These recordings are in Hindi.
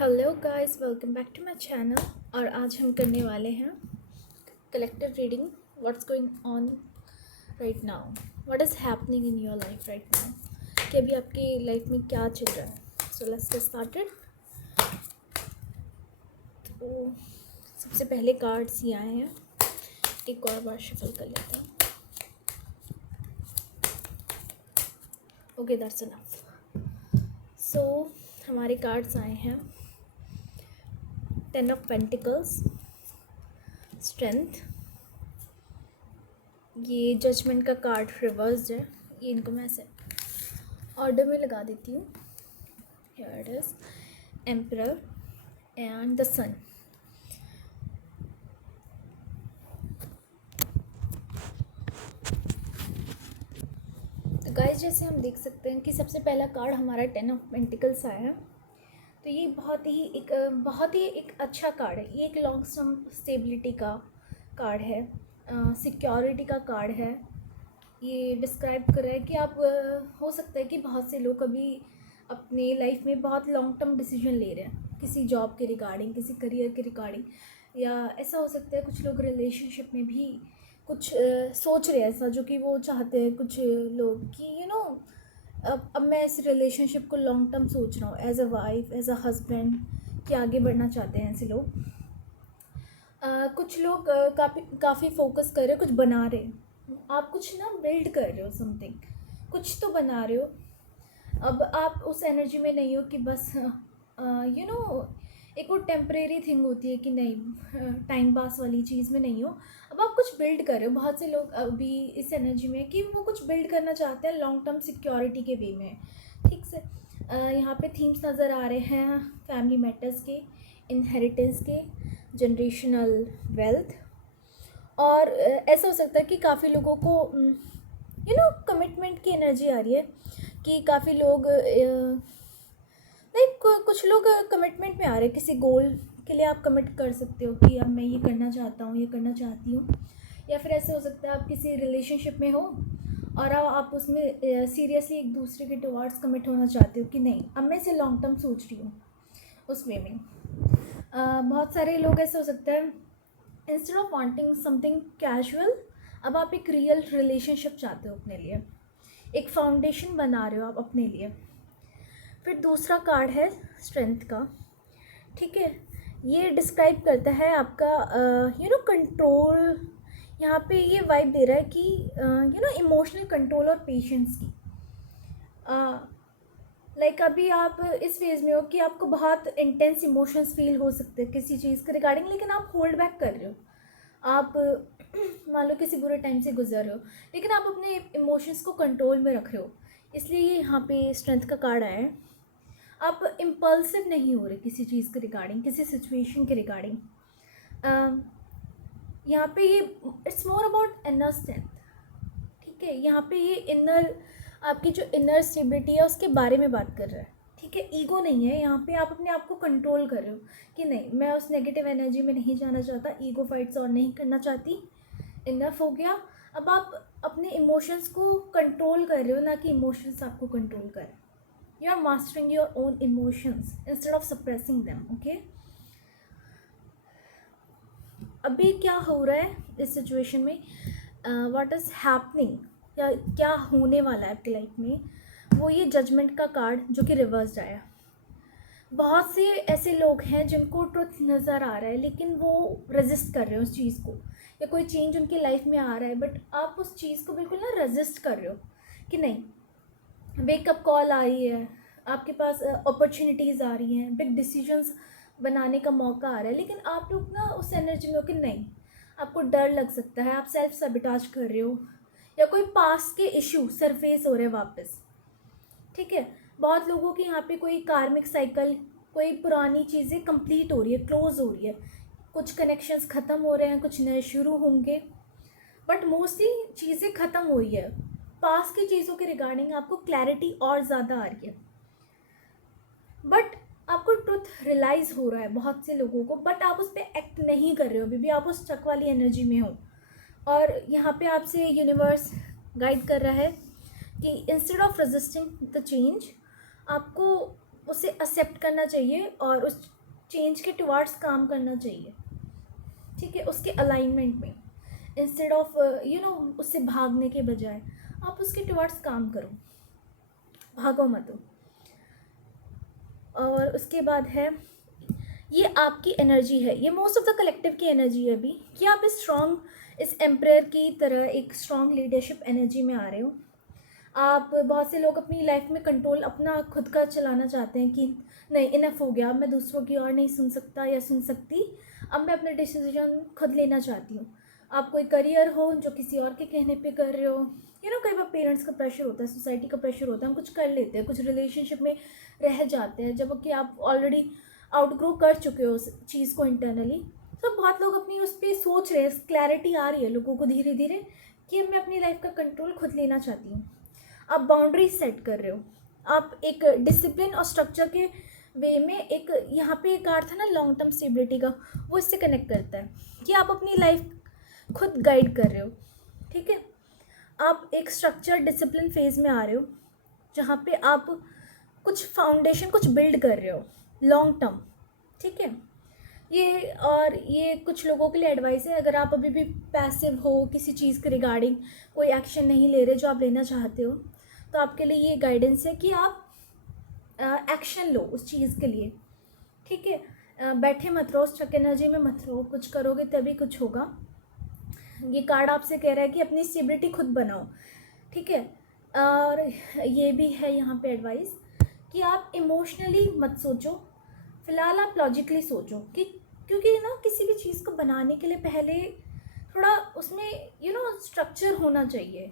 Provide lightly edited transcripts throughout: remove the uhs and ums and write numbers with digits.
Hello guys, welcome back to my channel. और आज हम करने वाले हैं collective reading. What's going on right now, what is happening in your life right now, कि अभी आपकी लाइफ में क्या चल रहा है। So let's get started. तो सबसे पहले कार्ड्स ये आए हैं, एक और बार शफल कर लेते हैं। Okay, that's enough. सो हमारे कार्ड्स आए हैं 10 ऑफ पेंटिकल्स, स्ट्रेंथ, ये जजमेंट का कार्ड रिवर्स्ड है। ये इनको मैं ऐसे ऑर्डर में लगा देती हूँ। Here it is emperor and the sun. तो गाइस, जैसे हम देख सकते हैं कि सबसे पहला कार्ड हमारा 10 ऑफ पेंटिकल्स आया है। तो ये बहुत ही एक अच्छा कार्ड है। ये एक लॉन्ग टर्म स्टेबिलिटी का कार्ड है, सिक्योरिटी का कार्ड है। ये डिस्क्राइब कर रहा है कि आप हो सकता है कि बहुत से लोग अभी अपने लाइफ में बहुत लॉन्ग टर्म डिसीजन ले रहे हैं, किसी जॉब के रिगार्डिंग, किसी करियर के रिगार्डिंग, या ऐसा हो सकता है कुछ लोग रिलेशनशिप में भी कुछ सोच रहे हैं ऐसा जो कि वो चाहते हैं कुछ लोग कि अब मैं इस रिलेशनशिप को लॉन्ग टर्म सोच रहा हूँ, as a wife, as a husband, कि आगे बढ़ना चाहते हैं ऐसे लोग। कुछ लोग काफ़ी फोकस कर रहे हो, कुछ बना रहे हो, आप कुछ ना बिल्ड कर रहे हो, समथिंग कुछ तो बना रहे हो। अब आप उस एनर्जी में नहीं हो कि बस एक वो टेम्परेरी थिंग होती है कि नहीं, टाइम पास वाली चीज़ में नहीं हो। अब आप कुछ बिल्ड कर रहे हो। बहुत से लोग अभी इस एनर्जी में कि वो कुछ बिल्ड करना चाहते हैं लॉन्ग टर्म सिक्योरिटी के वे में। ठीक से यहाँ पे थीम्स नज़र आ रहे हैं फैमिली मैटर्स के, इनहेरिटेंस के, जनरेशनल वेल्थ। और ऐसा हो सकता है कि काफ़ी लोगों को कमिटमेंट की एनर्जी आ रही है कि काफ़ी लोग लाइक कुछ लोग कमिटमेंट में आ रहे हैं किसी गोल के लिए। आप कमिट कर सकते हो कि अब मैं ये करना चाहता हूँ, ये करना चाहती हूँ। या फिर ऐसे हो सकता है आप किसी रिलेशनशिप में हो और आप उसमें सीरियसली एक दूसरे के टुवार्ड्स कमिट होना चाहते हो कि नहीं, अब मैं इसे लॉन्ग टर्म सोच रही हूँ उस वे में। बहुत सारे लोग ऐसे हो सकता है instead of wanting something casual, अब आप एक रियल रिलेशनशिप चाहते हो अपने लिए, एक फाउंडेशन बना रहे हो आप अपने लिए। फिर दूसरा कार्ड है स्ट्रेंथ का। ठीक है, ये डिस्क्राइब करता है आपका कंट्रोल। यहाँ पे ये वाइब दे रहा है कि इमोशनल कंट्रोल और पेशेंस की। लाइक अभी आप इस फेज़ में हो कि आपको बहुत इंटेंस इमोशंस फील हो सकते हैं किसी चीज़ के रिगार्डिंग, लेकिन आप होल्ड बैक कर रहे हो। आप मान लो किसी बुरे टाइम से गुजर रहे हो, लेकिन आप अपने इमोशंस को कंट्रोल में रख रहे हो, इसलिए ये यहाँ पे स्ट्रेंथ का कार्ड आया है। आप इम्पल्सिव नहीं हो रहे किसी चीज़ के रिगार्डिंग, किसी सिचुएशन के रिगार्डिंग। यहाँ पे ये it's more about inner strength. ठीक है, यहाँ पे ये इनर, आपकी जो इनर स्टेबिलिटी है उसके बारे में बात कर रहा है। ठीक है, ईगो नहीं है यहाँ पे, आप अपने आप को कंट्रोल कर रहे हो कि नहीं, मैं उस नेगेटिव एनर्जी में नहीं जाना चाहता, ईगो फाइट्स और नहीं करना चाहती, इनफ हो गया। अब आप अपने इमोशंस को कंट्रोल कर रहे हो, ना कि इमोशंस आपको कंट्रोल कर रहे हैं। You are mastering your own emotions instead of suppressing them. Okay, अभी क्या हो रहा है इस सिचुएशन में, व्हाट इज़ हैपनिंग, या क्या होने वाला है आपकी लाइफ में, वो ये जजमेंट का कार्ड जो कि रिवर्स्ड आया। बहुत से ऐसे लोग हैं जिनको ट्रुथ नज़र आ रहा है, लेकिन वो रेजिस्ट कर रहे हो उस चीज़ को, या कोई चेंज उनकी लाइफ में आ रहा है, बट आप उस चीज़ को बिल्कुल ना रेजिस्ट कर रहे हो कि नहीं, वेकअप कॉल आ रही है, आपके पास अपॉर्चुनिटीज़ आ रही हैं, बिग डिसीजंस बनाने का मौका आ रहा है, लेकिन आप लोग ना उस एनर्जी में हो कि नहीं, आपको डर लग सकता है, आप सेल्फ सैबोटेज कर रहे हो, या कोई पास्ट के इशू सरफेस हो रहे हैं वापस। ठीक है, बहुत लोगों की यहाँ पे कोई कार्मिक साइकिल, कोई पुरानी चीज़ें कंप्लीट हो रही है, क्लोज हो रही है, कुछ कनेक्शंस ख़त्म हो रहे हैं, कुछ नए शुरू होंगे, बट मोस्टली चीज़ें ख़त्म हो रही है। पास की चीज़ों के रिगार्डिंग आपको क्लैरिटी और ज़्यादा आ रही है, बट आपको ट्रुथ रियलाइज़ हो रहा है बहुत से लोगों को, बट आप उस पर एक्ट नहीं कर रहे हो, अभी भी आप उस चक वाली एनर्जी में हो। और यहाँ पे आपसे यूनिवर्स गाइड कर रहा है कि instead of resisting the change, आपको उसे एक्सेप्ट करना चाहिए और उस चेंज के टुवार्ड्स काम करना चाहिए, ठीक है, उसके अलाइनमेंट में। इंस्टेड ऑफ उससे भागने के बजाय आप उसके टुवार्ड्स काम करो, भागो मत। और उसके बाद है, ये आपकी एनर्जी है, ये मोस्ट ऑफ द कलेक्टिव की एनर्जी है अभी, कि आप इस एम्पायर की तरह एक स्ट्रॉन्ग लीडरशिप एनर्जी में आ रहे हो। आप, बहुत से लोग अपनी लाइफ में कंट्रोल अपना खुद का चलाना चाहते हैं कि नहीं, इनफ हो गया, मैं दूसरों की और नहीं सुन सकता या सुन सकती, अब मैं अपने डिसीजन खुद लेना चाहती हूँ। आप कोई करियर हो जो किसी और के कहने पे कर रहे हो, कई बार पेरेंट्स का प्रेशर होता है, सोसाइटी का प्रेशर होता है, हम कुछ कर लेते हैं, कुछ रिलेशनशिप में रह जाते हैं जब कि आप ऑलरेडी आउटग्रो कर चुके हो उस चीज़ को इंटरनली। तो बहुत लोग अपनी उस पर सोच रहे हैं, क्लैरिटी आ रही है लोगों को धीरे धीरे कि मैं अपनी लाइफ का कंट्रोल खुद लेना चाहती हूँ। आप बाउंड्रीज सेट कर रहे हो, आप एक डिसिप्लिन और स्ट्रक्चर के वे में, एक यहाँ पे एक अर्थ है ना लॉन्ग टर्म स्टेबिलिटी का, वो इससे कनेक्ट करता है कि आप अपनी लाइफ खुद गाइड कर रहे हो, ठीक है। आप एक स्ट्रक्चर डिसिप्लिन फेज में आ रहे हो जहाँ पे आप कुछ फाउंडेशन कुछ बिल्ड कर रहे हो लॉन्ग टर्म, ठीक है। ये कुछ लोगों के लिए एडवाइस है, अगर आप अभी भी पैसिव हो किसी चीज़ के रिगार्डिंग, कोई एक्शन नहीं ले रहे जो आप लेना चाहते हो, तो आपके लिए ये गाइडेंस है कि आप एक्शन लो उस चीज़ के लिए, ठीक है। बैठे मत रहो, स्टक एनर्जी में मत रहो, कुछ करोगे तभी कुछ होगा। ये कार्ड आपसे कह रहा है कि अपनी स्टेबिलिटी खुद बनाओ, ठीक है। और ये भी है यहाँ पे एडवाइस कि आप इमोशनली मत सोचो, फ़िलहाल आप लॉजिकली सोचो, कि क्योंकि ना किसी भी चीज़ को बनाने के लिए पहले थोड़ा उसमें स्ट्रक्चर होना चाहिए,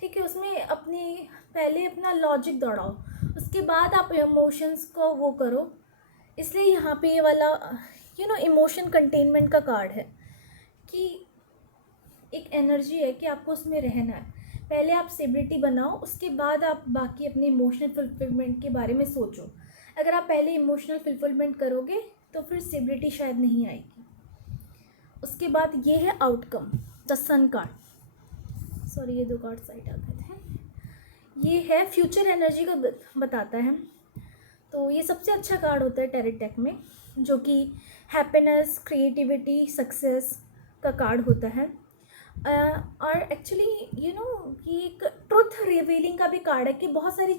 ठीक है। उसमें पहले अपना लॉजिक दौड़ाओ, उसके बाद आप इमोशंस को वो करो। इसलिए यहाँ पे ये वाला इमोशन कंटेनमेंट का कार्ड है कि एक एनर्जी है कि आपको उसमें रहना है, पहले आप स्टेबिलिटी बनाओ, उसके बाद आप बाकी अपने इमोशनल फुलफिलमेंट के बारे में सोचो। अगर आप पहले इमोशनल फुलफिलमेंट करोगे तो फिर स्टेबिलिटी शायद नहीं आएगी। उसके बाद ये है outcome, the sun card, sorry ये 2 कार्ड साइड आ गए थे। ये है फ्यूचर एनर्जी का बताता है, तो ये सबसे अच्छा कार्ड होता है टैरेट डेक में, जो कि हैप्पीनेस, क्रिएटिविटी, सक्सेस का कार्ड होता है। और एक्चुअली ये एक ट्रुथ रिवीलिंग का भी कार्ड है कि बहुत सारी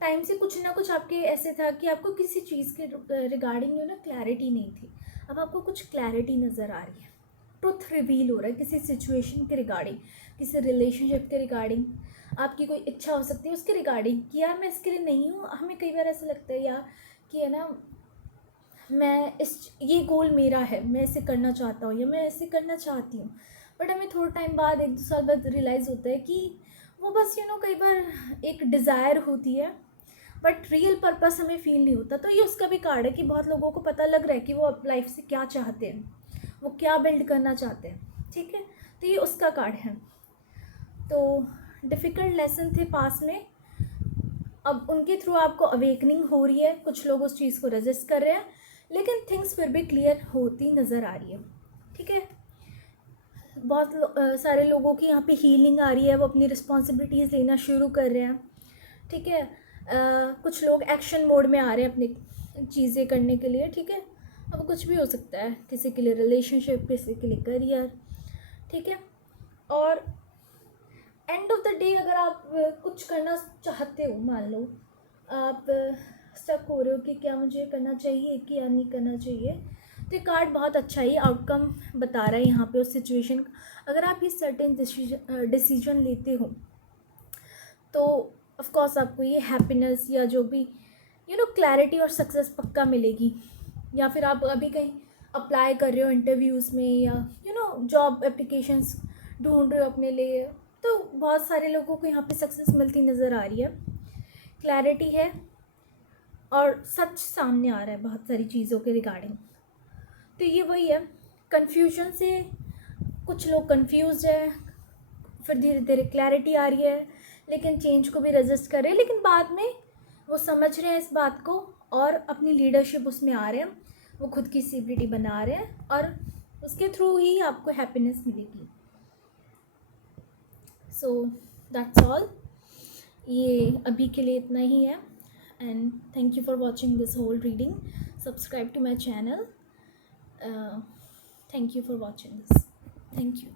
टाइम से कुछ ना कुछ आपके ऐसे था कि आपको किसी चीज़ के रिगार्डिंग क्लैरिटी नहीं थी, अब आपको कुछ क्लैरिटी नज़र आ रही है, ट्रुथ रिवील हो रहा है किसी सिचुएशन के रिगार्डिंग, किसी रिलेशनशिप के रिगार्डिंग, आपकी कोई इच्छा हो सकती है उसके रिगार्डिंग कि यार मैं इसके लिए नहीं हूँ। हमें कई बार ऐसा लगता है यार कि है ना, ये गोल मेरा है, मैं इसे करना चाहता हूँ या मैं इसे करना चाहती हूँ, बट हमें थोड़ा टाइम बाद 1-2 साल बाद रियलाइज़ होता है कि वो बस कई बार एक डिज़ायर होती है, बट रियल पर्पस हमें फील नहीं होता। तो ये उसका भी कार्ड है कि बहुत लोगों को पता लग रहा है कि वो लाइफ से क्या चाहते हैं, वो क्या बिल्ड करना चाहते हैं, ठीक है। तो ये उसका कार्ड है। तो डिफ़िकल्ट लेसन थे पास में, अब उनके थ्रू आपको अवेकनिंग हो रही है, कुछ लोग उस चीज़ को रेजिस्ट कर रहे हैं, लेकिन थिंग्स फिर भी क्लियर होती नज़र आ रही है, ठीक है। बहुत सारे लोगों की यहाँ पे हीलिंग आ रही है, वो अपनी रिस्पॉन्सिबिलिटीज़ लेना शुरू कर रहे हैं, ठीक है। कुछ लोग एक्शन मोड में आ रहे हैं अपनी चीज़ें करने के लिए, ठीक है। अब कुछ भी हो सकता है, किसी के लिए रिलेशनशिप, किसी के लिए करियर, ठीक है। और एंड ऑफ द डे अगर आप कुछ करना चाहते हो, मान लो आप स्टक हो रहे हो कि क्या मुझे करना चाहिए कि या नहीं करना चाहिए, तो ये कार्ड बहुत अच्छा ही आउटकम बता रहा है यहाँ पे उस सिचुएशन। अगर आप ये सर्टेन डिसीजन लेते हो तो ऑफ कोर्स आपको ये हैप्पीनेस या जो भी क्लैरिटी और सक्सेस पक्का मिलेगी। या फिर आप अभी कहीं अप्लाई कर रहे हो इंटरव्यूज़ में, या जॉब एप्लीकेशंस ढूंढ रहे हो अपने लिए, तो बहुत सारे लोगों को यहाँ पे सक्सेस मिलती नज़र आ रही है, क्लैरिटी है और सच सामने आ रहा है बहुत सारी चीज़ों के रिगार्डिंग। तो ये वही है, कन्फ्यूजन से कुछ लोग कन्फ्यूज़ है, फिर धीरे धीरे क्लैरिटी आ रही है, लेकिन चेंज को भी रेजिस्ट कर रहे हैं, लेकिन बाद में वो समझ रहे हैं इस बात को और अपनी लीडरशिप उसमें आ रहे हैं, वो खुद की स्टेबिलिटी बना रहे हैं और उसके थ्रू ही आपको हैप्पीनेस मिलेगी। सो दैट्स ऑल, ये अभी के लिए इतना ही है। and thank you for watching this whole reading. Subscribe to my channel. uh, Thank you for watching this. Thank you.